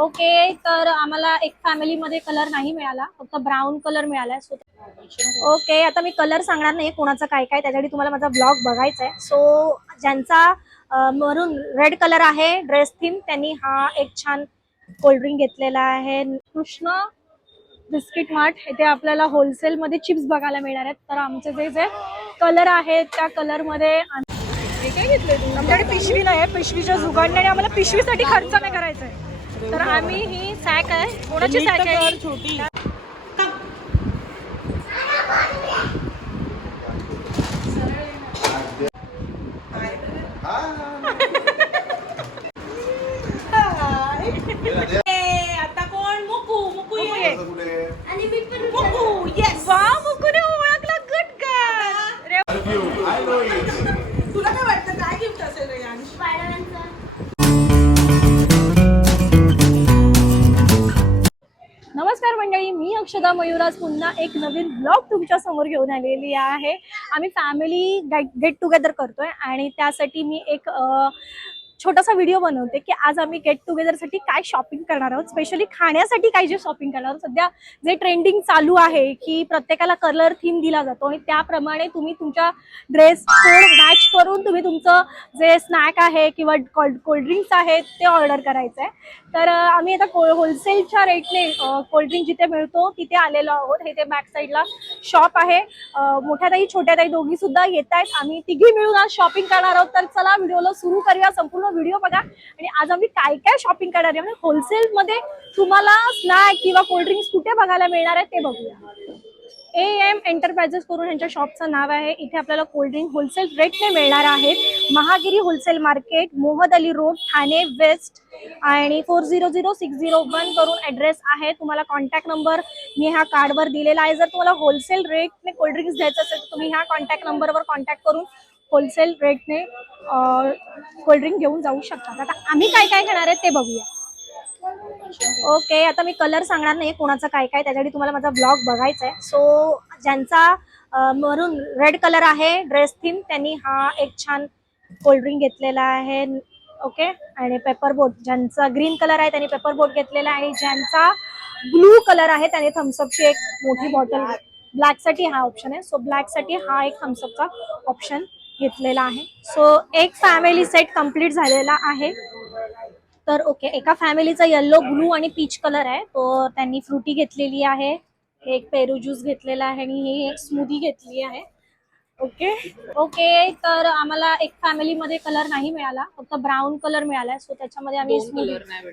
Okay, तर आम्हाला एक फॅमिलीमध्ये कलर नाही मिळाला, फक्त ब्राऊन कलर मिळालाय. सो ओके, आता मी कलर सांगणार नाही कोणाचा काय काय, त्याच्यासाठी तुम्हाला माझा ब्लॉग बघायचा आहे. सो ज्यांचा मरून रेड कलर आहे ड्रेस थीम, त्यांनी हा एक छान कोल्ड्रिंक घेतलेला आहे. कृष्ण बिस्किट मार्ट, इथे आपल्याला होलसेल मध्ये चिप्स बघायला मिळणार आहेत. तर आमचे जे जे कलर आहेत त्या कलर मध्ये आमच्याकडे पिशवी नाही आहे, पिशवीच्या जुगाडण्याने आम्हाला पिशवीसाठी खर्च नाही करायचा आहे. तर आम्ही ही सॅक आहे, कोणाची सॅक आहे छोटी. आता कोण मुकू मुकू ये आणि मी पण मुकू. येस, वा मुकूने ओळखला. Good girl. तुला काय वाटतं काय गिफ्ट असेल रे? स्पायडरमॅनचा. नमस्कार मंडळी, मी अक्षदा मयूराज पुन्हा एक नवीन ब्लॉग तुमच्या समोर घेऊन आलेली आहे. आम्ही फॅमिली गेट टुगेदर करतोय आणि त्यासाठी मी एक छोटासा व्हिडिओ बनवते की आज आम्ही गेट टुगेदरसाठी काय शॉपिंग करणार आहोत, स्पेशली खाण्यासाठी काय जे शॉपिंग करणार आहोत. सध्या जे ट्रेंडिंग चालू आहे की प्रत्येकाला कलर थीम दिला जातो आणि त्याप्रमाणे तुम्ही तुमच्या ड्रेस कोड मॅच करून तुम्ही तुमचं जे स्नॅक आहे किंवा कोल्ड्रिंक्स आहेत ते ऑर्डर करायचं आहे. तर आम्ही आता होलसेलच्या रेटने कोल्ड्रिंक जिथे मिळतो तिथे आलेलो आहोत. हे ते बॅक साईडला शॉप आहे. मोठ्या ताई छोट्या ताई दोघी सुद्धा येत आहेत. आम्ही तिघी मिळून आज शॉपिंग करणार आहोत. तर चला व्हिडिओला सुरू करूया. संपूर्ण व्हिडिओ बघा आणि आज आम्ही काय काय शॉपिंग करणार आहे, म्हणजे होलसेलमध्ये तुम्हाला स्नॅक किंवा कोल्ड्रिंक्स कुठे बघायला मिळणार आहे ते बघूया. AM एंटरप्राइजेस करून यांच्या शॉपचं नाव आहे. इथे आपल्याला कोल्ड्रिंक होलसेल रेटने मिळणार आहेत. Mahagiri wholesale market, Mohammed Ali road, Thane west आणि 400601 करून ऍड्रेस आहे. तुम्हाला कॉन्टॅक्ट नंबर मी ह्या कार्डवर दिलेला आहे. जर तुम्हाला होलसेल रेटने कोल्ड्रिंक्स घ्यायचं असेल तर तुम्ही ह्या कॉन्टॅक्ट नंबरवर कॉन्टॅक्ट करून होलसेल रेटने कोल्ड्रिंक घेऊन जाऊ शकता. आता आम्ही काय काय घेणार आहे ते बघूया. ओके, आता मी कलर सांगणार नाही कोणाचा काय काय, त्याच्यासाठी तुम्हाला माझा ब्लॉग बघायचा आहे. सो ज्यांचा मरून रेड कलर आहे ड्रेस थीम, त्यांनी हा एक छान कोल्ड्रिंक घेतलेला आहे. ओके, आणि पेपर बोट, ज्यांचा ग्रीन कलर आहे त्यांनी पेपर बोट घेतलेला आहे. ज्यांचा ब्लू कलर आहे त्याने थम्सअपची एक मोठी बॉटल, ब्लॅक साठी हा ऑप्शन आहे. सो ब्लॅक साठी हा एक थम्सअपचा ऑप्शन घेतलेला आहे. सो एक फॅमिली सेट कंप्लीट झालेला आहे. तर ओके, एका फॅमिलीचा येल्लो, ब्लू आणि पीच कलर आहे, तो त्यांनी फ्रुटी घेतलेली आहे. एक पेरू ज्यूस घेतलेला आहे आणि ही एक स्मूदी घेतली आहे. ओके ओके, तर आम्हाला एक फॅमिलीमध्ये कलर नाही मिळाला, फक्त ब्राऊन कलर मिळालाय. सो त्याच्यामध्ये आम्ही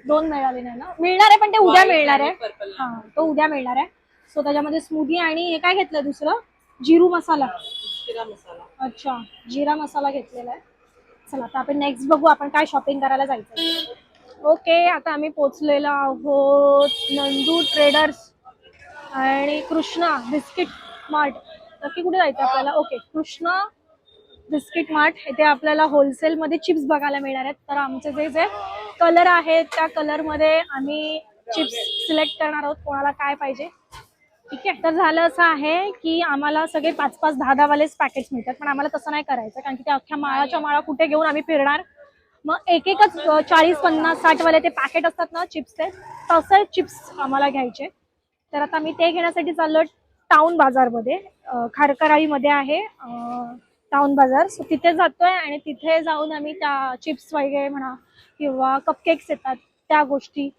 दोन मिळाले नाही ना, मिळणार आहे पण ते उद्या मिळणार आहे. हा, तो उद्या मिळणार आहे. सो त्याच्यामध्ये स्मूदी आणि हे काय घेतलं दुसरं, जिरू मसाला. अच्छा, जिरा मसाला घेतलेला आहे. चला आता आपण नेक्स्ट बघू आपण काय शॉपिंग करायला जायचं. ओके, आता आम्ही पोचलेलो आहोत नंदू ट्रेडर्स आणि कृष्णा बिस्किट मार्ट. नक्की कुठे जायचं आपल्याला? ओके, कृष्णा बिस्किट मार्ट, इथे आपल्याला होलसेलमध्ये चिप्स बघायला मिळणार आहेत. तर आमचे जे जे कलर आहेत त्या कलरमध्ये आम्ही चिप्स सिलेक्ट करणार आहोत, कोणाला काय पाहिजे. ठीक आहे, तर झालं असं आहे की आम्हाला सगळे 5-5, 10-10 वालेच पॅकेट्स मिळतात, पण आम्हाला तसं नाही करायचं कारण की त्या अख्ख्या माळाच्या माळा कुठे घेऊन आम्ही फिरणार. मग एक एकच 40, 50, 60 वाले ते पॅकेट असतात ना चिप्सचे, तसे चिप्स आम्हाला घ्यायचे. तर आता मी ते घेण्यासाठी चाललो टाउन बाजारमध्ये, खारकराईमध्ये आहे टाउन बाजार. सो तिथे जातोय आणि तिथे जाऊन आम्ही त्या चिप्स वगैरे म्हणा किंवा कपकेक्स येतात त्या गोष्टी,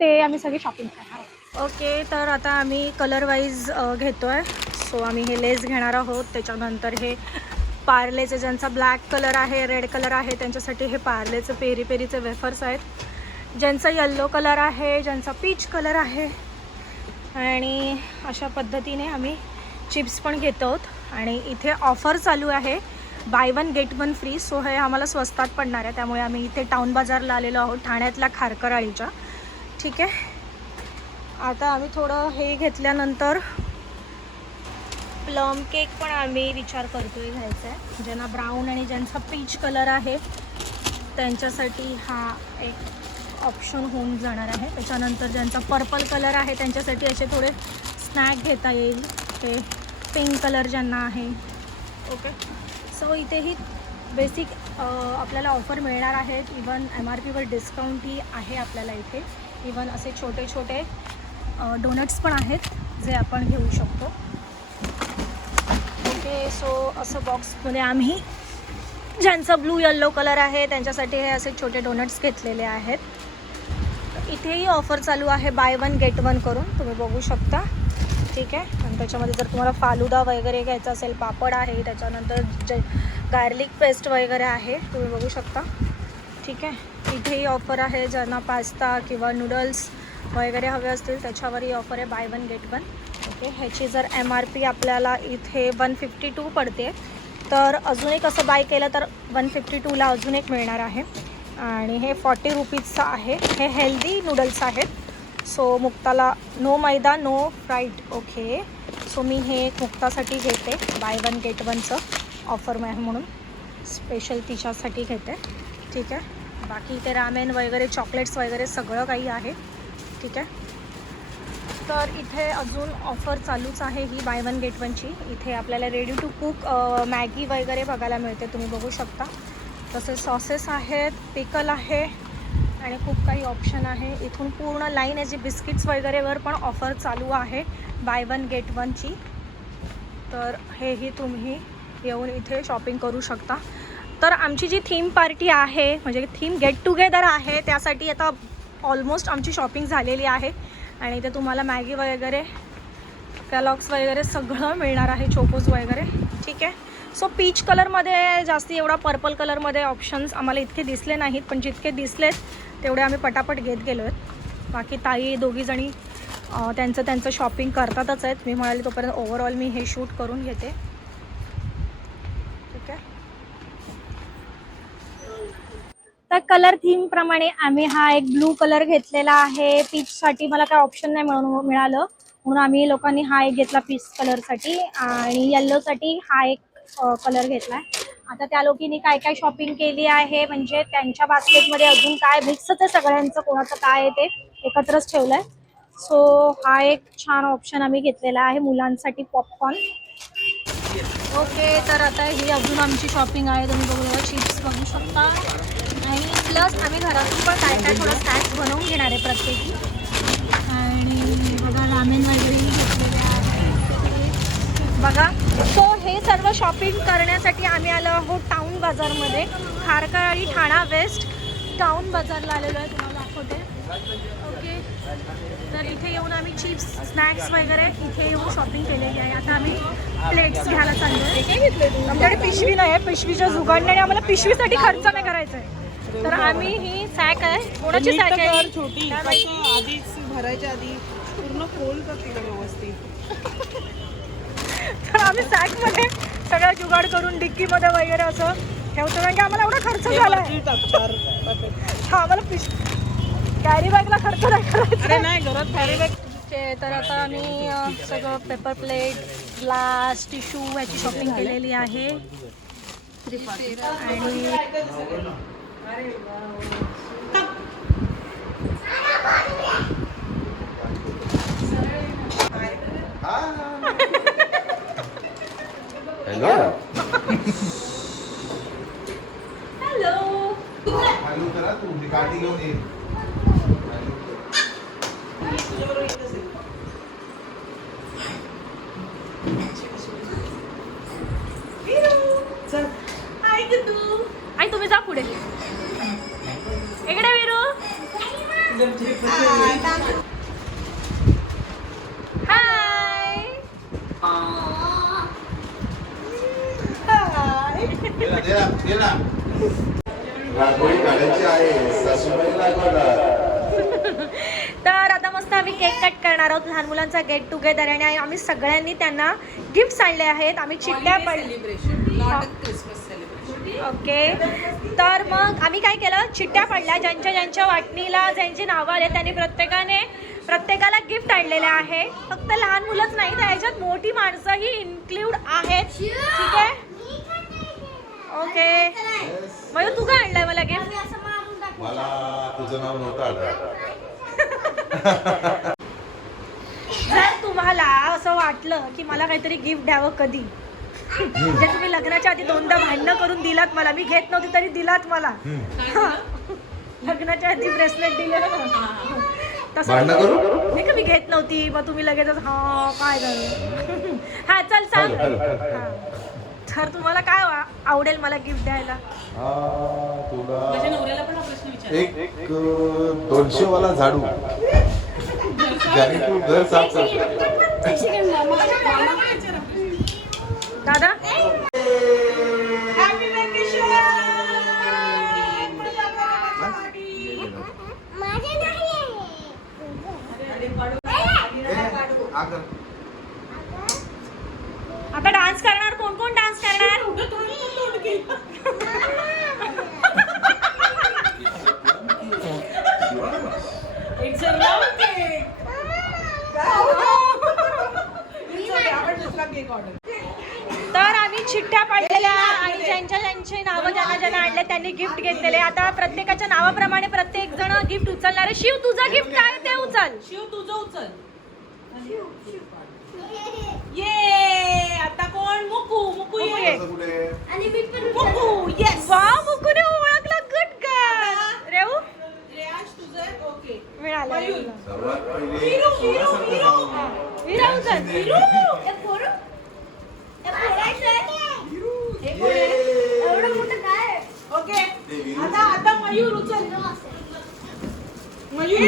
ते आम्ही सगळे शॉपिंग करणार आहोत. ओके, तर आता आम्ही कलर वाईज घेतोय. सो आम्ही हे लेस घेणार आहोत. त्याच्यानंतर हे पार्लेचे, ज्यांचा ब्लॅक कलर आहे, रेड कलर आहे, त्यांच्यासाठी हे पार्लेचे पेरी पेरीचे वेफर्स आहेत. ज्यांचा येल्लो कलर आहे, ज्यांचा पीच कलर आहे, आणि अशा पद्धतीने आम्ही चिप्स पण घेतो आहोत. आणि इथे ऑफर चालू आहे, बाय 1 गेट 1 फ्री. सो हे आम्हाला स्वस्तात पडणार आहे, त्यामुळे आम्ही इथे टाउन बाजारला आलेलो आहोत, ठाण्यातल्या खारकराळीच्या. ठीक आहे, आता आम्ही थोडं हे घेतल्यानंतर प्लम केक पण आम्ही विचार करतोय घ्यायचा आहे. ज्यांना ब्राऊन आणि ज्यांचा पीच कलर आहे त्यांच्यासाठी हा एक ऑप्शन होऊन जाणार आहे. त्याच्यानंतर ज्यांचा पर्पल कलर आहे त्यांच्यासाठी असे थोडे स्नॅक घेता येईल, ते पिंक कलर ज्यांना आहे. ओके, सो इथेही बेसिक आपल्याला ऑफर मिळणार आहेत. इवन MRPवर डिस्काउंटही आहे आपल्याला इथे. इवन असे छोटे छोटे डोनट्स पण आहेत जे आपण घेऊ शकतो. ओके, सो असं बॉक्समध्ये आम्ही ज्यांचा ब्लू येल्लो कलर आहे त्यांच्यासाठी हे असे छोटे डोनट्स घेतलेले आहेत. इथेही ऑफर चालू आहे बाय वन गेट वन करून, तुम्ही बघू शकता. ठीक आहे, आणि त्याच्यामध्ये जर तुम्हाला फालुदा वगैरे घ्यायचा असेल, पापड आहे, त्याच्यानंतर गार्लिक पेस्ट वगैरे आहे, तुम्ही बघू शकता. ठीक आहे, इथेही ऑफर आहे. ज्यांना पास्ता किंवा नूडल्स वगैरे हवे असतील त्याच्यावरही ऑफर आहे by one get one. Okay, ह्याची जर MRP आपल्याला इथे 152 पडते, तर अजून एक असं बाय केलं तर 152ला अजून एक मिळणार आहे. आणि हे 40 रुपीजचं आहे. हे हेल्दी नूडल्स आहेत. सो मुक्ताला नो मैदा नो फ्राईड. ओके, सो मी हे मुक्तासाठी घेते, बाय वन गेट वनचं ऑफर म्हणून स्पेशल तिच्यासाठी घेते. ठीक आहे, बाकी इथे रामेन वगैरे चॉकलेट्स वगैरे सगळं काही आहे. ठीक आहे, तर इथे अजून ऑफर चालूच आहे ही बाय वन गेट वनची. इथे आपल्याला रेडी टू कुक मॅगी वगैरे बघायला मिळते, तुम्ही बघू शकता. तसेच सॉसेस आहेत, पिकल आहे आणि खूप काही ऑप्शन आहे. इथून पूर्ण लाईन आहे जी बिस्किट्स वगैरेवर पण ऑफर चालू आहे बाय वन गेट वनची. तर हेही तुम्ही येऊन इथे शॉपिंग करू शकता. तर आमची जी थीम पार्टी आहे, म्हणजे थीम गेट टुगेदर आहे, त्यासाठी आता ऑलमोस्ट आमची शॉपिंग झालेली आहे. आणि इथे तुम्हाला मॅगी वगैरे, कॅलॉग्स वगैरे सगळं मिळणार आहे, चोकोज वगैरे. ठीक आहे, सो पीच कलरमध्ये जास्ती एवढा पर्पल कलरमध्ये ऑप्शन्स आम्हाला इतके दिसले नाहीत, पण जितके दिसलेत तेवढे आम्ही पटापट घेत गेलो आहेत. बाकी ताई दोघीजणी त्यांचं शॉपिंग करतातच आहेत. मी म्हणाले तोपर्यंत ओव्हरऑल मी हे शूट करून घेते. ठीक आहे, तर कलर थीमप्रमाणे आम्ही हा एक ब्लू कलर घेतलेला आहे. पीचसाठी मला काय ऑप्शन नाही मिळालं म्हणून आम्ही लोकांनी हा एक घेतला पीच कलरसाठी. आणि येल्लोसाठी हा एक कलर घेतला आहे. आता त्या लोकांनी काय काय शॉपिंग केली आहे, म्हणजे त्यांच्या बास्केटमध्ये अजून काय मिक्सच आहे सगळ्यांचं, कोणाचं काय आहे ते एकत्रच ठेवलं आहे. सो हा एक छान ऑप्शन आम्ही घेतलेला आहे मुलांसाठी, पॉपकॉर्न. ओके, तर आता ही अजून आमची शॉपिंग आहे. तुम्ही बघू, चिप्स बघू शकता. आणि प्लस आम्ही घरातून पण काय काय थोडं स्नॅक्स बनवून घेणार आहे प्रत्येकी. आणि बघा रामेन वगैरे घेतलेले आहे बघा. सो हे सर्व शॉपिंग करण्यासाठी आम्ही आलो आहोत टाऊन बाजारमध्ये, खारकाळी ठाणा वेस्ट टाऊन बाजारला आलेलो आहे, तुम्हाला दाखवते. ओके, तर इथे येऊन आम्ही चिप्स स्नॅक्स वगैरे इथे येऊन शॉपिंग केलेली आहे. आता आम्ही प्लेट्स घ्यायला चाललो आहे. काय घेतलं? आमच्याकडे पिशवी नाही आहे, पिशवीच्या जुगाडण्याने आम्हाला पिशवीसाठी खर्च नाही करायचा आहे. तर आम्ही ही सॅक आहे, कोणाची सॅक आहे? छोटी, आधीच भरायच्या आधी पूर्ण फोल्ड करते व्यवस्थित. तर आम्ही सॅकमध्ये सगळं जुगाड करून डिक्कीमध्ये वगैरे असं ठेवतो, कारण की आम्हाला एवढा खर्च झाला आहे. हा, आम्हाला कॅरी बॅगला खर्च नाही करायचा. नाही, घरात कॅरी बॅग. तर आता आम्ही सगळं पेपर प्लेट, ग्लास, टिश्यू ह्याची शॉपिंग केलेली आहे. आणि हॅलो हॅलो करा, तुम्ही गाठी घेऊन ये. आई तुम्ही जा पुढे. इकडे विरू. हाय. दे ना. रांगोळी काढायची आहे, सासूबाई लागणार. तर आता मस्त आम्ही केक कट करणार आहोत, लहान मुलांचा गेट टुगेदर. आणि आम्ही सगळ्यांनी त्यांना गिफ्ट्स आणले आहेत. आम्ही चिठ्ठ्या ओके, तर मग आम्ही काय केलं, चिठ्ठ्या पडल्या, ज्यांच्या ज्यांच्या वाटणीला ज्यांची नावं आले त्यांनी प्रत्येकाला गिफ्ट आणलेले आहे. फक्त लहान मुलंच नाही, तर याच्यात मोठी माणसंही इन्क्लूड आहेत. ठीक आहे, ओके. मयूर तू काय आणलंय मला गिफ्ट? मला तुझं नाव नव्हतं आलं. जर तुम्हाला असं वाटलं की मला काहीतरी गिफ्ट द्यावं कधी, म्हणजे तुम्ही लग्नाच्या आधी 2दा भांडणं करून दिलात मला, मी घेत नव्हती तरी दिलात मला. लग्नाच्या आधी ब्रेसलेट दिलेलं ना, भांडणं करू? नाही का मी घेत नव्हती मग तुम्ही लगेच हा काय झालं हा चल सांग. हा. तर तुम्हाला काय आवडेल मला गिफ्ट द्यायला? तुला एक 200 वाला झाडू ज्याने तू घर साफ करतो. दादा हॅपी व्हॅकेशन. आता डान्स करणार कोण कोण डान्स करणार? तर आम्ही चिठ्ठ्या पाडलेल्या आणि ज्यांचे नावं ज्यांना आणले त्यांनी गिफ्ट घेतलेले. आता प्रत्येकाच्या नावाप्रमाणे प्रत्येक जण गिफ्ट उचलणार आहे. शिव तुझं गिफ्ट काय ते उचल. शिव तुझं उचल. ये आता कोण? मुकू ये. मुकू येस. वा मुकुने ओळखला. Good girl. रेऊ रेयाज तुझं ओके. मिळालं. सर्वात पहिले हिरो. विरा उचल. ओके आता मयूर उचल. मयूर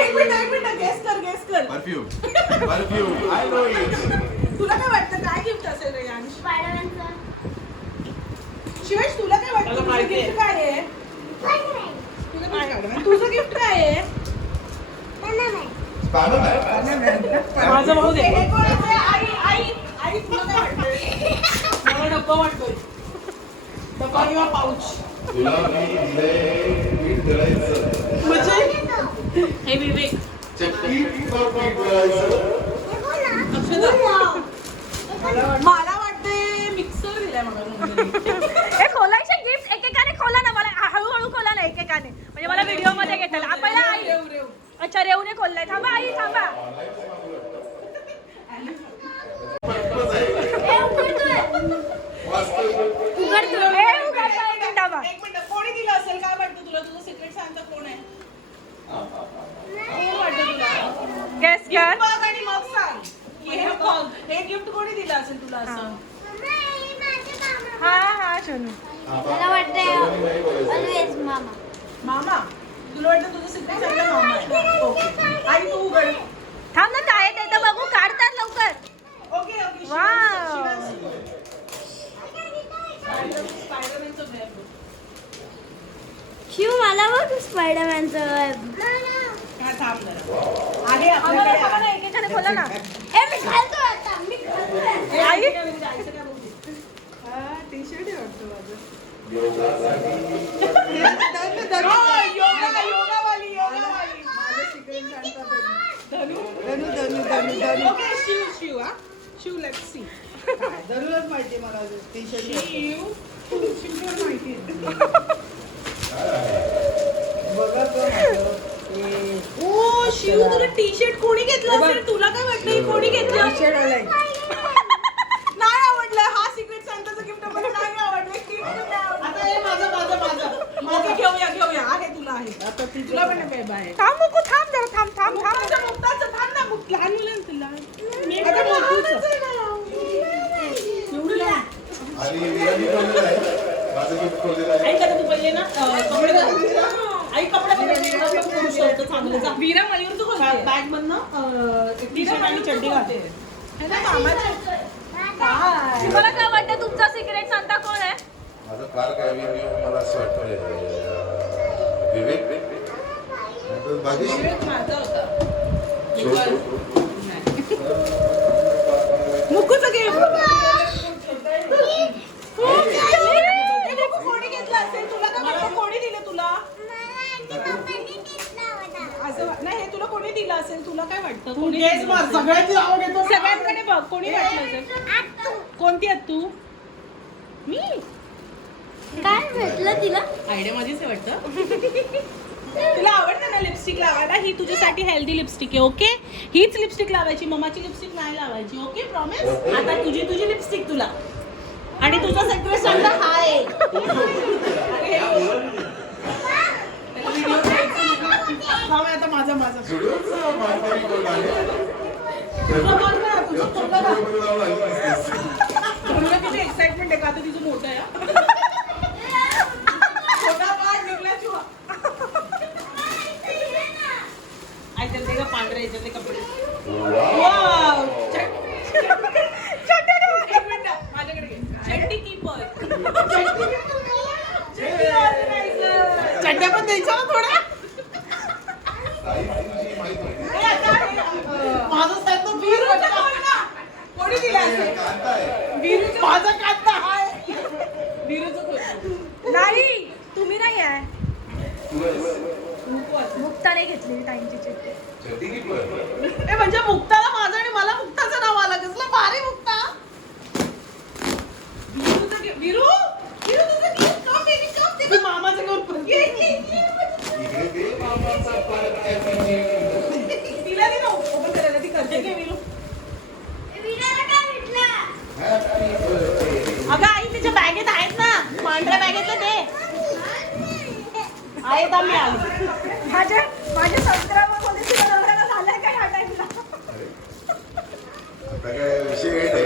एक मिनिट गेस कर. Perfume I know it. तुला काय वाटतं काय गिफ्ट असेल रे यांश? शिवेश तुला काय वाटतं तुझं गिफ्ट काय आहे? तुझं गिफ्ट काय आहे? माझं भाऊ दे. आई तुला काय वाटतंय? मला डब्बा वाटतोय. डब्बा किंवा पाऊच. तुला मी दिलंय पीठ दळायचं. म्हणजे हे विवेक चक्की पीठ दळायचं. मला वाटतंय मिक्सर दिलाय मला. हे खोलायचे गिफ्ट एकेकाने खोला ना. मला हळूहळू खोला ना एकेकाने म्हणजे मला व्हिडिओ मध्ये घेता येईल. आपल्याला आई अच्छा रेवने खोललाय. थांबा आई थांबा. एक मिनिट कोणी दिलं असेल काय वाटतं तुला? तुझं सिक्रेट सांगता कोण आहे? कोण वाटतं तुला? गेस कर. बघ आणि मग सांग की हे बघ हे गिफ्ट कोणी दिलं असेल तुला असं? हा सोनू. मला वाटतंय ऑलवेज मामा. मामा. तुला वाटतं तुझं सिक्रेट सांगता मामा आहे? ओके. आई तू उघड. थांब ना काय ते तर बघू काढतात लवकर. ओके. वाव. स्पायडरमॅनचं वेब. शिव मला बघ स्पायडरमॅनचं वेब. हा थांब जरा. आहे आम्हाला आपल्याकडे. थांबा ना एकेकाने खोला ना. ए मी घालतो आता मी घालतो. आई आईचं काय बघू? हा टी-शर्ट आहे वाटतं माझं. योगावाली. माझं सिक्रेट सांगता धनु. ओके शिव हा. Shiv let's see. धनुलाच माहिती आहे मला टी-शर्ट. शिव माहिती ओ शिव तुला टी-शर्ट कोणी घेतलं असेल? तुला काय वाटलं हे कोणी घेतलं? नाही आवडलं. हा सिक्रेट सांगताचं गिफ्ट मला नाही आवडलं. आता हे माझं घेऊया. आहे तुला आहे. आता तुला पण बेबा आहे. थांब मुकू थांब जरा थांब. मुक्ताचं थांब ना. लहान मुलं तुला. आता मोठूचं. एवढं लहान. आणि विरानी खोललेलं आहे. माझं गिफ्ट खोललेलं आहे. आई का तू पहिले ना कपडे आई कपडे चांगलं जा. वीरा मयूर तू बॅग मधनं टी-शर्ट आणि चड्डी घालते. तुम्हाला काय वाटतं तुमचा सिक्रेट सांगता कोण आहे? माझं कार काय मला असं वाटतंय विवेक. नंतर भाग्यश्री. माझा होता. छोटू. मुकुचं गिफ्ट. कोणी घेतलं असेल? तुला काय वाटतं कोणी दिलं तुला? असं नाही हे तुला कोणी दिलं असेल? तुला काय वाटतं? सगळ्यांकडे बघ कोणी वाटलं असेल? कोणती आहात तू? मी काय भेटलं तिला? आयडिया माझीच आहे वाटतं. तुला आवडतं ना लिपस्टिक लावायला? ही तुझ्यासाठी हेल्दी लिपस्टिक आहे. ओके हीच लिपस्टिक लावायची. मम्माची लिपस्टिक नाही लावायची. Okay promise. आता तुझी लिपस्टिक तुला. आणि तुझा सिक्रेट सांगता हाय. हा मी आता माझा माझा जुडोचं मानकरी कोण आहे? तुझं बघ ना, तुझं खोटं ना. जुडोमध्ये जाऊन आली दिसतेस. तुला किती एक्साइटमेंट आहे का आता तिचं मोठं आहे हा. छोटा पाठ निघला चुहा. आई चलते का पांढरे याच्यातले कपडे वाव. एक मिनिट, माझ्याकडे घे. चड्डी कीपर. चड्ड्या पण द्यायच्या ना थोड्या. ताई, तुझी माहिती आहे. हे आता हे, माझं साहेब तो बिरूचा कांदा. कोणी दिला असेल? कांदा आहे. बिरूचा माझा कांदा आहे. बिरूचं खोटं. नाही तुम्ही नाही आहे तू आहेस. मुक्ताने घेतलेली टाइमची चिठ्ठी. चड्डी कीपर. ए म्हणजे मुक्ताला माझं आणि मला मुक्ताचं नाव आलं कसलं भारी मुक्ता. बिरू तुझं gift कप आहे, कप दे. तू मामाचं घेऊन पण घे. इकडे ते मामाचा पार्क आहे. तिला दे ना ओपन करायला ती करते की बिरू. विराला काय भेटलं? Happy birthday. अगं आई तिच्या बॅगेत आहेत ना पांढऱ्या बॅगेतले ते आहेत आम्ही आलो. माझ्या संक्रामक होते तुला नवऱ्याला झालंय का ह्या टाइमला आता काय विषय वेळ आहे.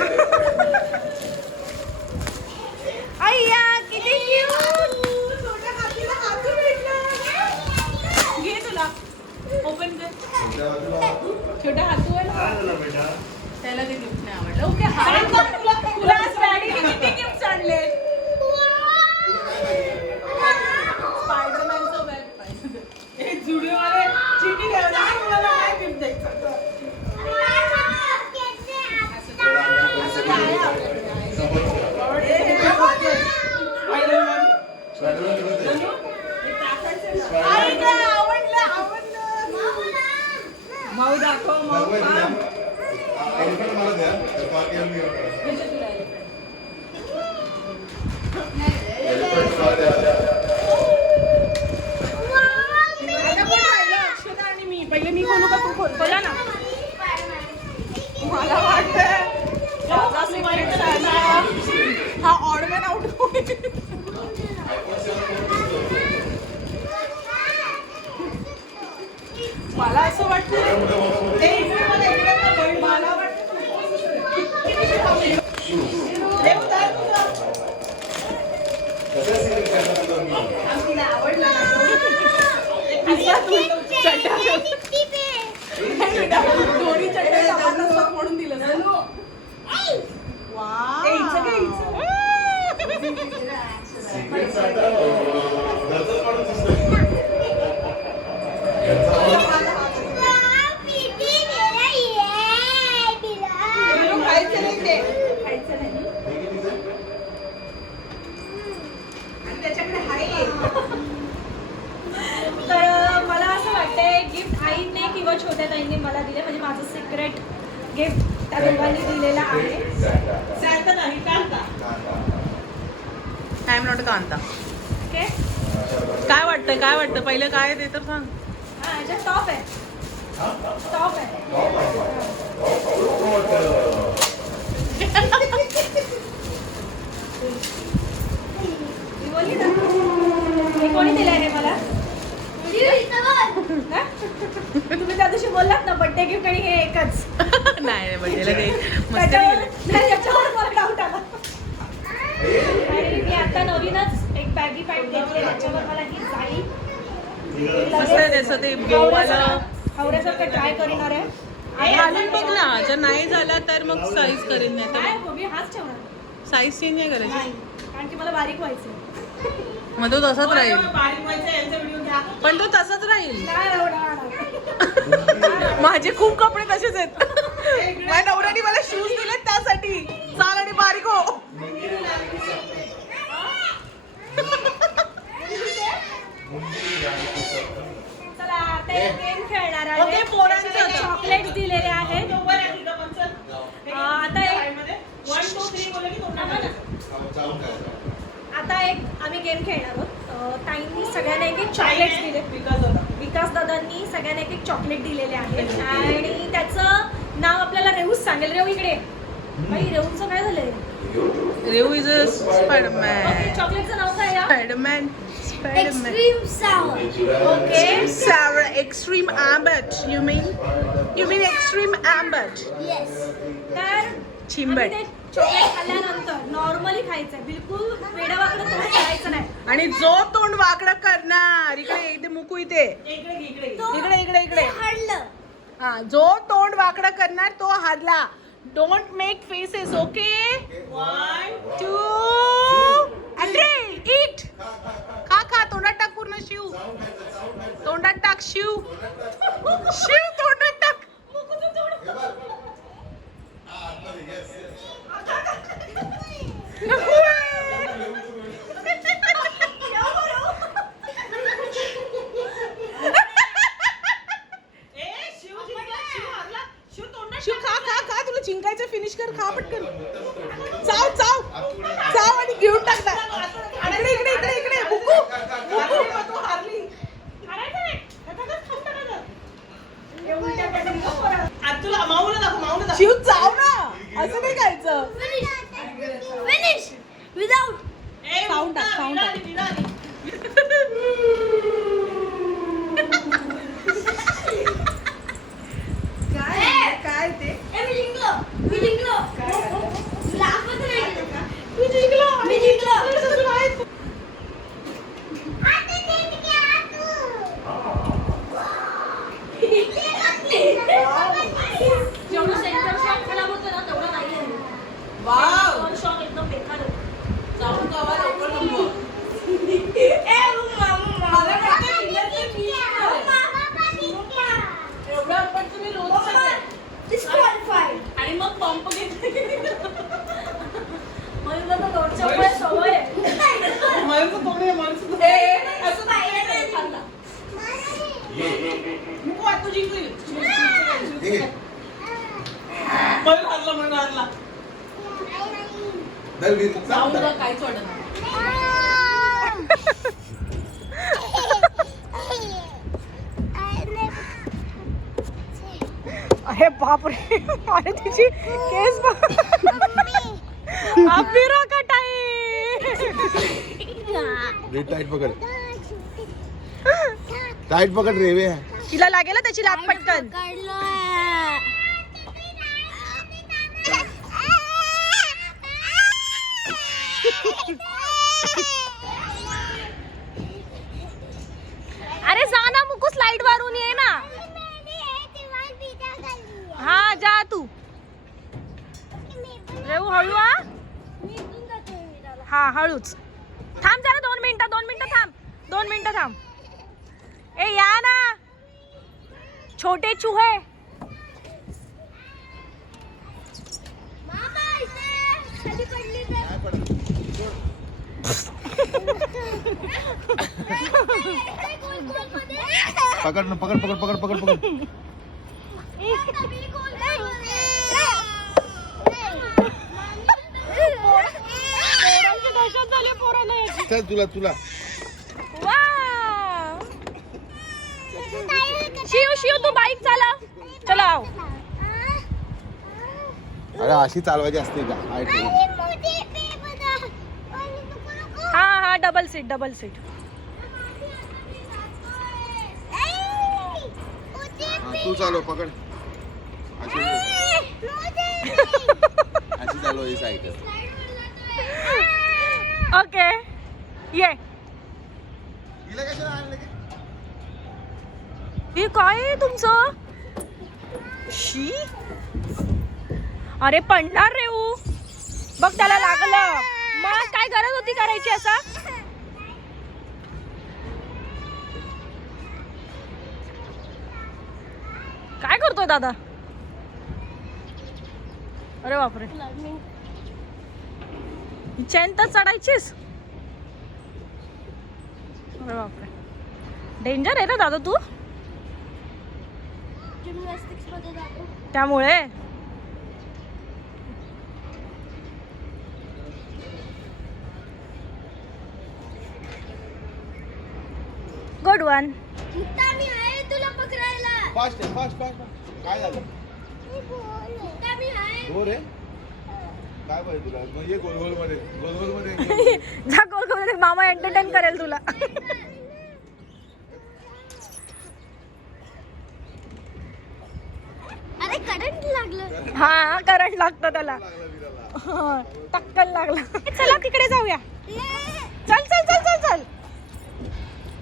अय्या किती cute. छोट्या हातीला हातू भेटला. घे तुला ओपन कर. तुमच्या बाजूला छोटा हातू आहे ना त्याला ते गिफ्ट नाही आवडलं. ओके हाय तुला आज डॅडीने किती गिफ्ट आणले. स्पायडरमॅनचं बॅग पाहिजे. हे जुडिओवाले चिठी द्यायला मला काय गिफ्ट द्यायचं. असं काय आहे आपल्याकडे? स्पायडरमॅन. आई गं, आवडलं. माऊ दाखव माऊ पाम. एलिफंट मला द्या. तर बाकी आम्ही एलिफंट मला द्या. आता कोण राहिलं? अक्षता आणि मी. पहिले मी बोलू का तू बोल? बोला ना. मला वाटतं राजा सिंहाचा राजा हा ऑडमॅन आउट होईल. मला असं वाटतं ते इकडे मला इकडे का बहीण? मला वाटतं हे उतार तुझं. कसं सिलेक्ट करणार तुला मी? आणि तिला आवडलं ना तो. पिझ्झा तू चड्डा हे बेटा, दोन्ही चड्ड्या लहान असतात म्हणून दिलं ना. वाव. ए, हिचं घे, हिचं. सिक्रेट साठा घरचं माणूस दिसतोय. घरचा माणूस. बिरू खायचं नाही ते. खायचं नाही. हे कितीचं आहे? आणि त्याच्याकडे आहे. तर मला असं वाटतंय गिफ्ट आईने किंवा छोट्या ताईंनी मला दिले म्हणजे माझं सिक्रेट गिफ्ट त्या दोघांनी दिलेलं आहे. सॅन्टा नाही, Kanta. I am not Kanta. Okay काय वाटतं पहिलं काय आहे ते तर सांग. हा याच्यात टॉप आहे. टॉप आहे. मी बोलली ना हे कोणी दिलं आहे मला हा? तुम्ही त्या दिवशी बोललात ना बर्थडे गिफ्ट आणि हे एकच नाही बर्थडेला ते मस्त त्याच्यावर केलं. नाही, त्याच्यावर मला डाऊट आला आणि मी आता नवीनच एक बॅगी पॅन्ट घेतली त्याच्यावर मला ही जाईल कसं आहे त्याचं ते गोवाला हावऱ्यासारखं ट्राय करणार आहे. घालून बघ ना जर नाही झाला तर मग साईज करेन नाही काय तर मी हाच ठेवणार साईज चेंज नाही करायची. नाही कारण की मला बारीक व्हायचं मग तो तसाच राहील. पण तो तसाच राहील. नाही एवढा माझे खूप कपडे तसेच आहेत. माझ्या नवऱ्याने मला शूज दिले त्यासाठी. चाल आणि बारीक हो. चला आता एक गेम खेळणार ओके, पोरांचं आहे. आता. चॉकलेट दिलेले आहेत. आता एक चालून काय? आता एक आम्ही गेम खेळणार आहोत. ताईंनी सगळ्यांना एक एक चॉकलेट दिले. विकास दादांनी सगळ्यांना एक एक चॉकलेट दिलेले आहेत आणि त्याचं नाव आपल्याला रेऊच सांगेल. रेऊ इकडे बाई रेऊचं काय झालंय? रेऊ इज अ ओके स्पायडरमॅन. चॉकलेटचं नाव काय आहे? स्पायडरमॅन. एक्स्ट्रीम सावर. ओके सावर एक्स्ट्रीम आंबट यू मीन एक्स्ट्रीम आंबट तर चिंबट. आम्ही ते चॉकलेट खाल्ल्यानंतर नॉर्मली खायचंय, बिलकुल वेडावाकडं तोंड करायचं नाही. आणि जो तोंड वाकडं करणार इकडे इथे मुकू इथे इकडे इकडे इकडे हा, जो तोंड वाकडं करणार तो हारला. Don't make faces. ओके 1 2 अरे इट. खा खा तोंडात टाक पूर्ण. शिव तोंडात टाक. शिव तोंडात टाक. शिव खा खा खा. तुला चिंकायचं फिनिश कर. खा पटकन. चाव आणि घेऊन टाक. इकडे इकडे इकडे इकडे बुकू बुकू हारली. तुला माऊला दाखव. शिव चाव ना. असं नाही खायचं. Finish without. साऊंड टाक. काय ते मी जिंकलो. लाभच नाही. तू जिंकला. मी जिंकलो. आता जिंक गया तू. जेवढं सेंटर शॉक खराब होतं ना तेवढं नाही आहे. वाव. शॉक एकदम बेकार होतं. जाऊन गावा लवकर नको. मला एवढं पण तुम्ही रोज disqualified. आणि मग पंप घेतले. मला तर रोजच्या सवय आहे. माणसं तोडे माणसं असं नाही खाल्ला. मुकू तू जिंकली. मला हारला. जाऊन काहीच वाटत नाही. अरे बापरे. अरे तिची केस अभिरा कटाई. टाइट पकड़. टाइट पकड़ रेवे है. तिला लागेल त्याची लाट पटकन. अरे जा ना मुकू, स्लाइड वरून ये ना. हा जा तू. रेऊ हळू. हा हळूच. थांब जरा 2 मिनिटं थांब. ए या ना छोटे चूहे. पकड़ ना, पकड़. चल तुला. शिव तू बाईक चालव. चलो आओ. अरे अशी चालवायची असते का? हा डबल सीट. तू चालव. पकड़. अशी चालव ही सायकल. ओके ये. हिला कशाला आणलं की? हे काय आहे तुमचं? शी. अरे पडणार रेऊ. बघ त्याला लागलं. मग काय गरज होती करायची असं? काय करतोय दादा? अरे बापरे. चैन तर चढायचीस. अरे बापरे. डेंजर आहे ना दादा तू. जिम्नॅस्टिक्स मध्ये जातो. त्यामुळे गुड वन. मी आहे तुला पकडायला. फास्ट. काय झालं? मी आहे. हो रे. काय पाहिजे तुला? मग ये गोल मध्ये. जा गोल मामा एंटरटेन करेल तुला. करंट लागलं. हा करंट लागतं त्याला. लागला विराला. हा, टक्कन लागला. चला तिकडे जाऊया. चल चल चल चल चल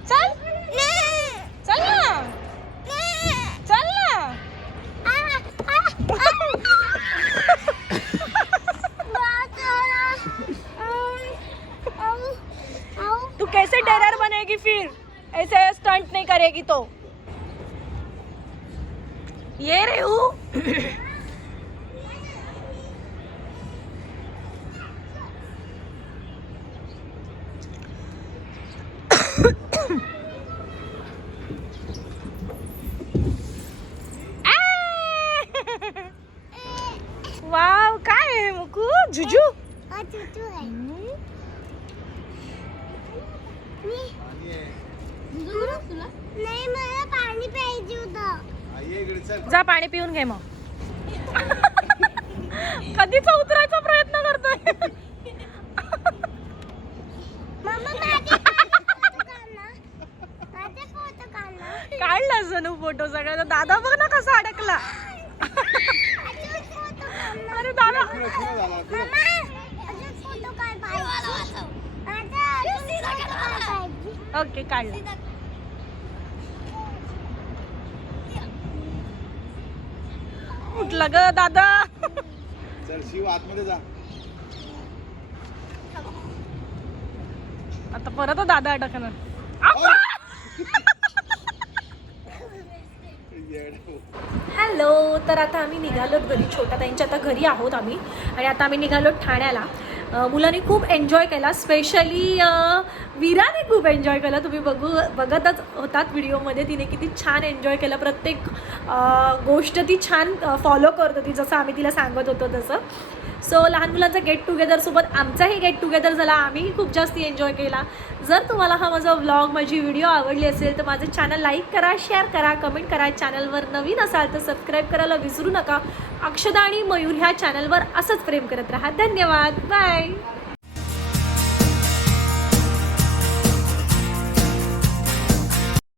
चल चल ना चल ना. तू कैसे टेरर बनेगी फिर, ऐसे स्टंट नहीं करेगी तो. ये रे हूँ. वाव काय आहे मुकू जुजू. पाणी आहे. नाही मला पाणी पाहिजे होतं. आई ये इकडे चल. जा पाणी पिऊन घे मग. कधीचा उतरायचा प्रयत्न करतोय. मम्मा माझे फोटो काढ ना. माझे फोटो काढ ना. काढला जणू फोटो सगळ्याचा. दादा बघ ना कसा अडकला. अजून फोटो काढ ना. अरे दादा. पुढे झाला तुला. मम्मा अजून फोटो काढ पाहिजे. माझा अजून फोटो काढ पाहिजे. ओके काढला. उठला ग दादा. चल शिव आतमध्ये जा. आता परत दादा अडकणार. येडो. हॅलो. तर आता आम्ही निघालोत घरी. छोट्या ताईंच्या आता घरी आहोत आम्ही. आणि आता आम्ही निघालोत ठाण्याला. मुलांनी खूप एन्जॉय केला. स्पेशली वीराने खूप एन्जॉय केला. तुम्ही बघतच होतात व्हिडिओमध्ये. तिने किती छान एन्जॉय केला. प्रत्येक गोष्ट ती छान फॉलो करत होती जसं आम्ही तिला सांगत होतो तसं. सो लहान मुलांचा गेट टुगेदरसोबत आमचाही गेट टुगेदर झाला. आम्हीही खूप जास्त एन्जॉय केला. जर तुम्हाला हा माझा व्लॉग माझी व्हिडिओ आवडली असेल तर माझं चॅनल लाईक करा, शेअर करा, कमेंट करा. चॅनलवर नवीन असाल तर सबस्क्राईब करायला विसरू नका. अक्षदा आणि मयूर ह्या चॅनलवर असंच प्रेम करत राहा. धन्यवाद. बाय.